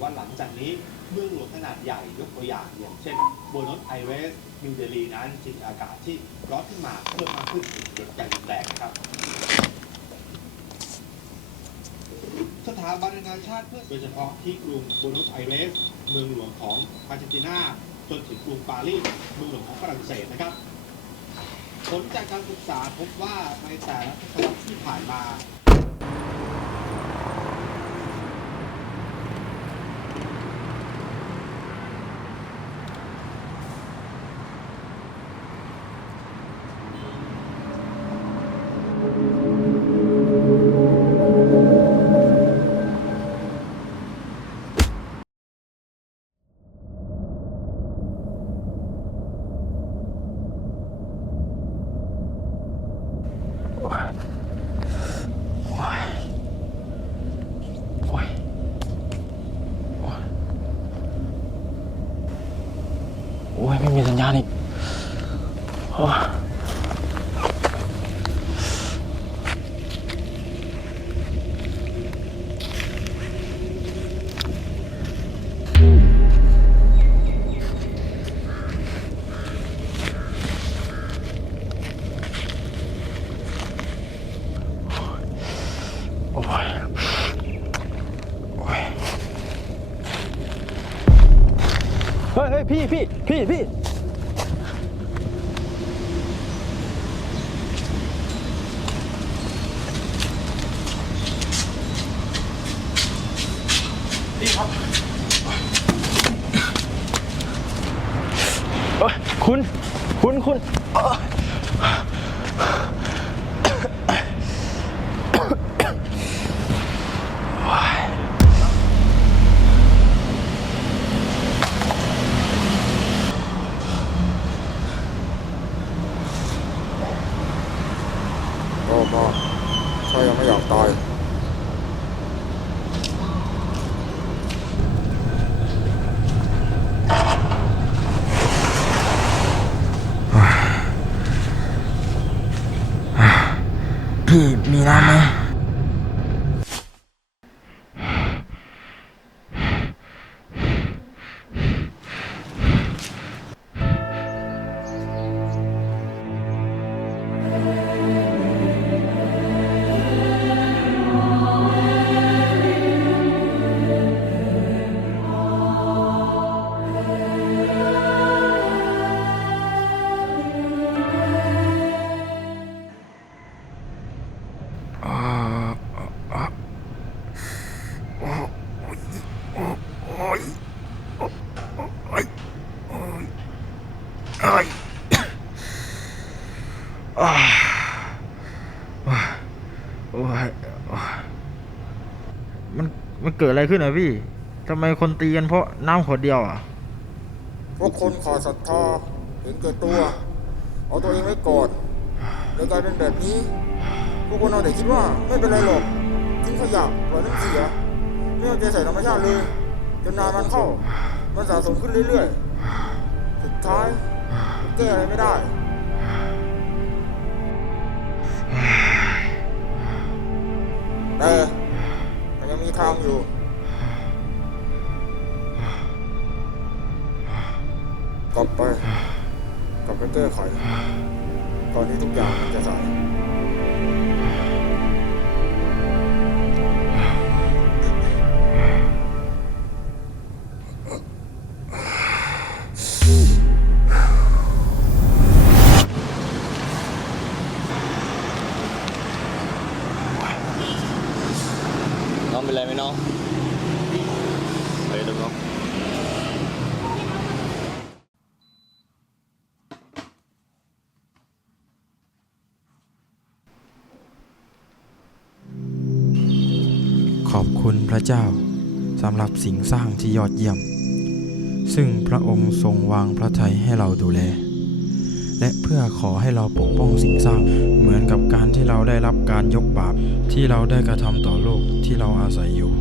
ว่าหลังจากนี้เมืองหลวงขนาดใหญ่ยกตัวอย่างอย่างเช่นโบนอสไอเรสนิวเดลีนั้นจะมีอากาศที่ร้อนขึ้นมาเพิ่มมากขึ้นอย่างรุนแรงครับ สถาบันนานาชาติเพื่อโดยเฉพาะที่กรุงโบนอสไอเรสเมืองหลวงของอาร์เจนตินาจนถึงกรุงปารีสเมืองหลวงของฝรั่งเศสนะครับ ผลจากการศึกษาพบว่าในแต่ละทศวรรษที่ผ่านมา โอ้ยโอ้ยโอ้ยไม่มีสัญญาณอีกโอ้ยโอ้ยโอ้ย เฮ้ยเฮ้ยพี่พี่พี่พี่นี่ครับเอ้ยคุณ คุณคุณเอ้อายังไม่อยากตายพี่มีน้ำไหม มันมันเกิดอะไรขึ้นอะพี่ทำไมคนตีกันเพราะน้ำขวดเดียวอะ พวกคนขาดศรัทธาเห็นแก่ตัว เอาตัวเองไว้ก่อนเลยกลายเป็นแบบนี้พวกคนเอาแต่คิดว่าไม่เป็นไรหรอกทิ้งขยะปล่อยน้ำเสียไม่เอาใจใส่ธรรมชาติเลยจนนานมันเข้า มันสะสมขึ้นเรื่อยๆ สุดท้ายแก้อะไรไม่ได้ แต่มันยังมีทางอยู่กลับไปกลับไปแก้ไขตอนนี้ทุกอย่างมันจะสาย เป็นไรไหมน้องเฮ้ยดูน้องขอบคุณพระเจ้าสำหรับสิ่งสร้างที่ยอดเยี่ยม ซึ่งพระองค์ทรงวางพระทัยให้เราดูแล และเพื่อขอให้เราปกป้องสิ่งสร้าง เหมือนกับการที่เราได้รับการยกบาปที่เราได้กระทำต่อโลกที่เราอาศัยอยู่